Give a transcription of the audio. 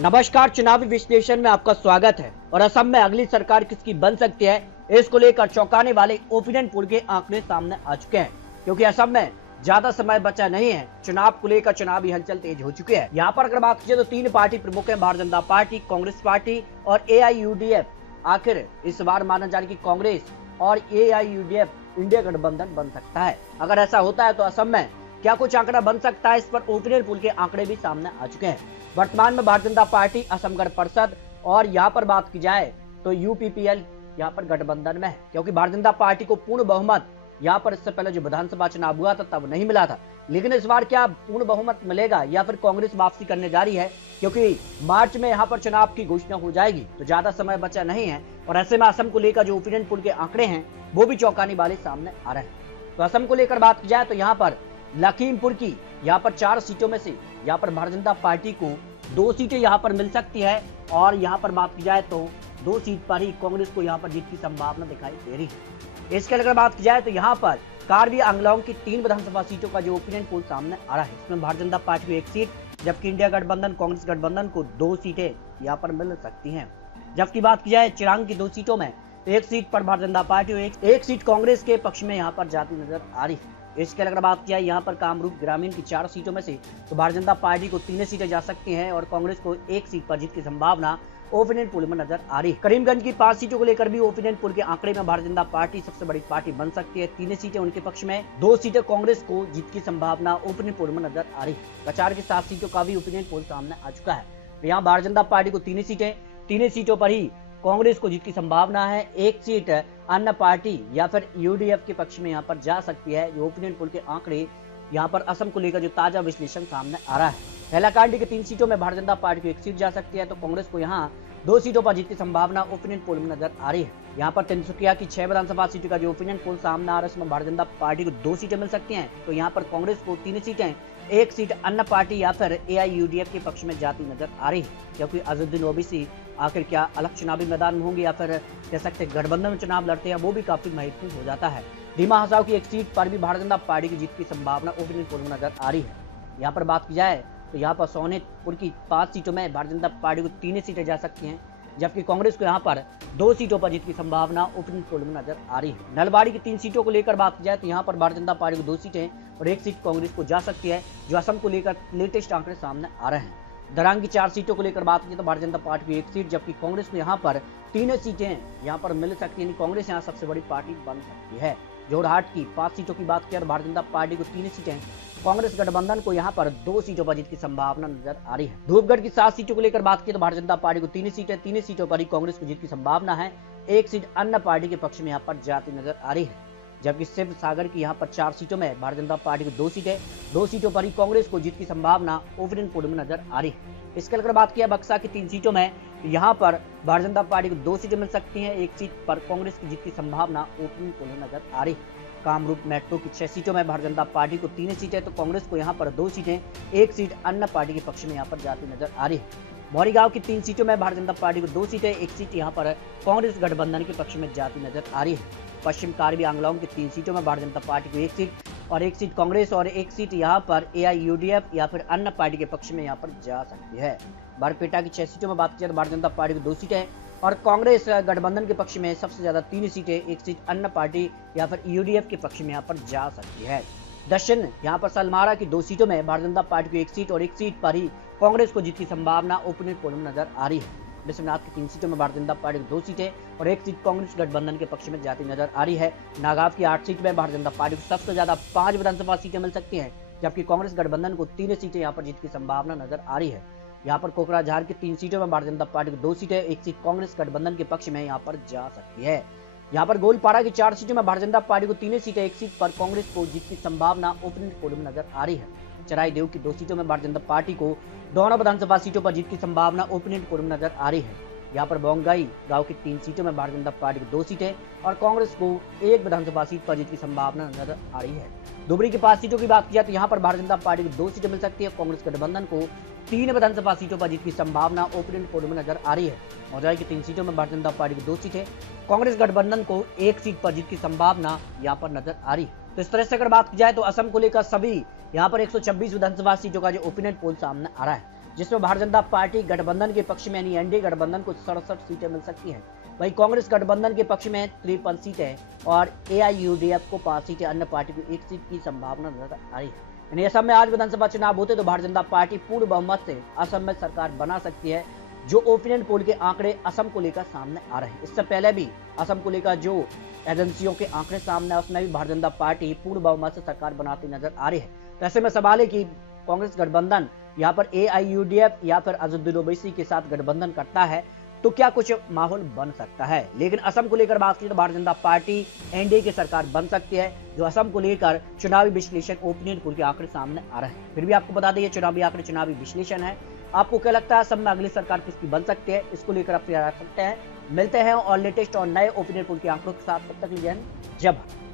नमस्कार, चुनावी विश्लेषण में आपका स्वागत है। और असम में अगली सरकार किसकी बन सकती है, इसको लेकर चौंकाने वाले ओपिनियन पोल के आंकड़े सामने आ चुके हैं। क्योंकि असम में ज्यादा समय बचा नहीं है, चुनाव को लेकर चुनावी हलचल तेज हो चुकी है। यहाँ पर अगर बात की तो तीन पार्टी प्रमुख है, भारतीय जनता पार्टी, कांग्रेस पार्टी और AIUDF। आखिर इस बार माना जा रहा है कि कांग्रेस और AIUDF इंडिया गठबंधन बन सकता है। अगर ऐसा होता है तो असम में क्या कुछ आंकड़ा बन सकता है, इस पर ओपिनियन पोल के आंकड़े भी सामने आ चुके हैं। वर्तमान में भारतीय जनता पार्टी असम गण परिषद और यहाँ पर बात की जाए तो UPPL यहाँ पर गठबंधन में है। क्योंकि भारतीय जनता पार्टी को पूर्ण बहुमत यहाँ पर इससे पहले जो विधानसभा चुनाव हुआ था तब नहीं मिला था, लेकिन इस बार क्या पूर्ण बहुमत मिलेगा या फिर कांग्रेस वापसी करने जा रही है। क्योंकि मार्च में यहाँ पर चुनाव की घोषणा हो जाएगी तो ज्यादा समय बचा नहीं है। और ऐसे में असम को लेकर जो ओपिनियन पोल के आंकड़े हैं वो भी चौंकाने वाले सामने आ रहे हैं। तो असम को लेकर बात की जाए तो यहाँ पर लखीमपुर की यहाँ पर 4 सीटों में से यहाँ पर भारतीय जनता पार्टी को 2 सीटें यहाँ पर मिल सकती है। और यहाँ पर बात की जाए तो 2 सीट पर ही कांग्रेस को यहाँ पर जीत की संभावना दिखाई दे रही है। इसके अगर बात की जाए तो यहाँ पर कार्बी आंगलॉन्ग की 3 विधानसभा सीटों का जो ओपिनियन पोल सामने आ रहा है, इसमें भारतीय जनता पार्टी को 1 सीट, जबकि इंडिया गठबंधन कांग्रेस गठबंधन को 2 सीटें यहाँ पर मिल सकती है। जबकि बात की जाए चिरांग की 2 सीटों में 1 सीट पर भारतीय जनता पार्टी और 1 सीट कांग्रेस के पक्ष में यहाँ पर जाती नजर आ रही है। इसके अगर बात किया यहाँ पर कामरूप ग्रामीण की 4 सीटों में से तो भारतीय जनता पार्टी को 3 सीटें जा सकती हैं और कांग्रेस को 1 सीट पर जीत की संभावना ओपिनियन पोल में नजर आ रही है। करीमगंज की 5 सीटों को लेकर भी ओपिनियन पोल के आंकड़े में भारतीय जनता पार्टी सबसे बड़ी पार्टी बन सकती है। 3 सीटें उनके पक्ष में, 2 सीटें कांग्रेस को जीत की संभावना ओपिनियन पोल में नजर आ रही है। कचार की 7 सीटों का भी ओपिनियन पोल सामने आ चुका है। तो यहाँ भारतीय जनता पार्टी को 3 सीटें, 3 सीटों पर ही कांग्रेस को जीत की संभावना है। 1 सीट अन्य पार्टी या फिर UDF के पक्ष में यहाँ पर जा सकती है। जो ओपिनियन पोल के आंकड़े यहाँ पर असम को लेकर जो ताजा विश्लेषण सामने आ रहा है, हैलाकांडी की 3 सीटों में भारतीय जनता पार्टी को 1 सीट जा सकती है, तो कांग्रेस को यहाँ 2 सीटों पर जीत की संभावना ओपिनियन पोल में नजर आ रही है। यहाँ पर तिनसुकिया की 6 विधानसभा सीटों का जो ओपिनियन पोल सामने आ रहा है, इसमें भारतीय जनता पार्टी को 2 सीटें मिल सकती हैं, तो यहाँ पर कांग्रेस को 3 सीटें, 1 सीट अन्य पार्टी या फिर AIUDF के पक्ष में जाती नजर आ रही है। क्योंकि अजहरुद्दीन ओवैसी आखिर क्या अलग चुनावी मैदान में होंगे या फिर कह सकते गठबंधन में चुनाव लड़ते हैं, वो भी काफी महत्वपूर्ण हो जाता है। धीमा हसाव की 1 सीट पर भी भारतीय जनता पार्टी की जीत की संभावना ओपिनियन पोल में नजर आ रही है। यहाँ पर बात की जाए तो यहाँ पर सोनेपुर की 5 सीटों में भारतीय जनता पार्टी को 3 सीटें जा सकती हैं, जबकि कांग्रेस को यहाँ पर 2 सीटों पर जीत की संभावना ओपिनियन पोल में नजर आ रही है। नलबाड़ी की 3 सीटों को लेकर बात की जाए तो यहाँ पर भारतीय जनता पार्टी को 2 सीटें और 1 सीट कांग्रेस को जा सकती है, जो असम को लेकर लेटेस्ट आंकड़े सामने आ रहे हैं। दरांग की 4 सीटों को लेकर बात की तो भारतीय जनता पार्टी को 1 सीट, जबकि कांग्रेस को यहाँ पर 3 सीटें यहाँ पर मिल सकती है। कांग्रेस यहाँ सबसे बड़ी पार्टी बन सकती है। जोरहाट की 5 सीटों की बात किया तो भारतीय जनता पार्टी को 3 सीटें, कांग्रेस गठबंधन को यहाँ पर 2 सीटों पर जीत की संभावना नजर आ रही है। धूपगढ़ की 7 सीटों को लेकर बात की तो भारतीय जनता पार्टी को 3 सीटें, 3 सीटों पर ही कांग्रेस को जीत की संभावना है। 1 सीट अन्य पार्टी के पक्ष में यहाँ पर जाती नजर आ रही है। जबकि शिव सागर की यहाँ पर 4 सीटों में भारतीय जनता पार्टी को 2 सीटें, 2 सीटों पर ही कांग्रेस को जीत की संभावना ओपिनियन पोल में नजर आ रही है। इसके अगर बात किया बक्सा की 3 सीटों में तो यहाँ पर भारतीय जनता पार्टी को 2 सीटें मिल सकती हैं, 1 सीट पर कांग्रेस की जीत की संभावना ओपिनियन पोल में नजर आ रही है। कामरूप मेट्रो की 6 सीटों में भारतीय जनता पार्टी को 3 सीटें, तो कांग्रेस को यहाँ पर 2 सीटें, 1 सीट अन्य पार्टी के पक्ष में यहाँ पर जाती नजर आ रही है। मोरीगांव की 3 सीटों में भारतीय जनता पार्टी को 2 सीटें, 1 सीट यहाँ पर कांग्रेस गठबंधन के पक्ष में जाती नजर आ रही है। पश्चिम कार्बी आंगलॉन्ग की 3 सीटों में भारतीय जनता पार्टी को 1 सीट और 1 सीट कांग्रेस और 1 सीट यहाँ पर AIUDF या फिर अन्य पार्टी के पक्ष में यहाँ पर जा सकती है। बारपेटा की 6 सीटों में बात की तो भारतीय जनता पार्टी को 2 सीटें और कांग्रेस गठबंधन के पक्ष में सबसे ज्यादा 3 सीटें, 1 सीट अन्य पार्टी या फिर UDF के पक्ष में यहाँ पर जा सकती है। दक्षिण यहाँ पर सलमारा की 2 सीटों में भारतीय जनता पार्टी को 1 सीट और 1 सीट पर ही कांग्रेस को जीत की संभावना ओपिनियन पोल में नजर आ रही है। विश्वनाथ की 3 सीटों में भारतीय जनता पार्टी को 2 सीटें और 1 सीट कांग्रेस गठबंधन के पक्ष में जाती नजर आ रही है। नागाव की 8 सीट में भारतीय जनता पार्टी को सबसे ज्यादा 5 विधानसभा सीटें मिल सकती हैं, जबकि कांग्रेस गठबंधन को 3 सीटें यहाँ पर जीत की संभावना नजर आ रही है। यहाँ पर कोकराझार की 3 सीटों में भारतीय जनता पार्टी को 2 सीटें, 1 सीट कांग्रेस गठबंधन के पक्ष में यहाँ पर जा सकती है। यहाँ पर गोलपाड़ा की 4 सीटों में भारतीय जनता पार्टी को 3 सीटें, 1 सीट पर कांग्रेस को जीत की संभावना ओपिनियन पोल में नजर आ रही है। चराईदेव की 2 सीटों में भारतीय जनता पार्टी को दोनों विधानसभा सीटों पर जीत की संभावना ओपिनियन पोल में नजर आ रही है। यहाँ पर बोंगाई गांव की 3 सीटों में भारतीय जनता पार्टी को 2 सीटें और कांग्रेस को 1 विधानसभा सीट पर जीत की संभावना नजर आ रही है। धुबरी की 5 सीटों की बात किया तो यहाँ पर भारतीय जनता पार्टी को 2 सीटें मिल सकती है, कांग्रेस गठबंधन को 3 विधानसभा सीटों पर जीत की संभावना ओपिनियन पोल में नजर आ रही है। मौजाई की 3 सीटों में भारतीय जनता पार्टी को 2 सीटें, कांग्रेस गठबंधन को 1 सीट पर जीत की संभावना यहाँ पर नजर आ रही है। तो इस तरह से अगर बात की जाए तो असम को लेकर सभी यहाँ पर 126 विधानसभा सीटों का जो ओपिनियन पोल सामने आ रहा है। जिसमें भारतीय जनता पार्टी गठबंधन के पक्ष में यानी एनडीए गठबंधन को 67 सीटें मिल सकती हैं। वहीं कांग्रेस गठबंधन के पक्ष में 53 सीटें और एआईयूडीएफ को 5 सीटें, अन्य पार्टी को 1 सीट की संभावना नजर आ रही है। यानी असम में आज विधानसभा चुनाव होते तो भारतीय जनता पार्टी पूर्ण बहुमत से असम में सरकार बना सकती है। जो ओपिनियन पोल के आंकड़े असम को लेकर सामने आ रहे हैं, इससे पहले भी असम को लेकर जो एजेंसियों के आंकड़े सामने आए उसमें भी भारतीय जनता पार्टी पूर्ण बहुमत से सरकार बनाती नजर आ रही है। तो ऐसे में सवाल है कि कांग्रेस गठबंधन यहाँ पर एआईयूडीएफ या फिर अज़दुद्दीन ओवैसी के साथ गठबंधन करता है तो क्या कुछ माहौल बन सकता है। लेकिन असम को लेकर बात की तो भारतीय जनता पार्टी एनडीए की सरकार बन सकती है। जो असम को लेकर चुनावी विश्लेषण ओपिनियन पोल के आंकड़े सामने आ रहे हैं। फिर भी आपको बता दें चुनावी आंकड़े चुनावी विश्लेषण है। आपको क्या लगता है असम में अगली सरकार किसकी बन सकती है, इसको लेकर आप तैयार रख सकते हैं। मिलते हैं और लेटेस्ट और नए ओपिनियन पोल के आंकड़ों के साथ, तब तक लीजिए जय भारत।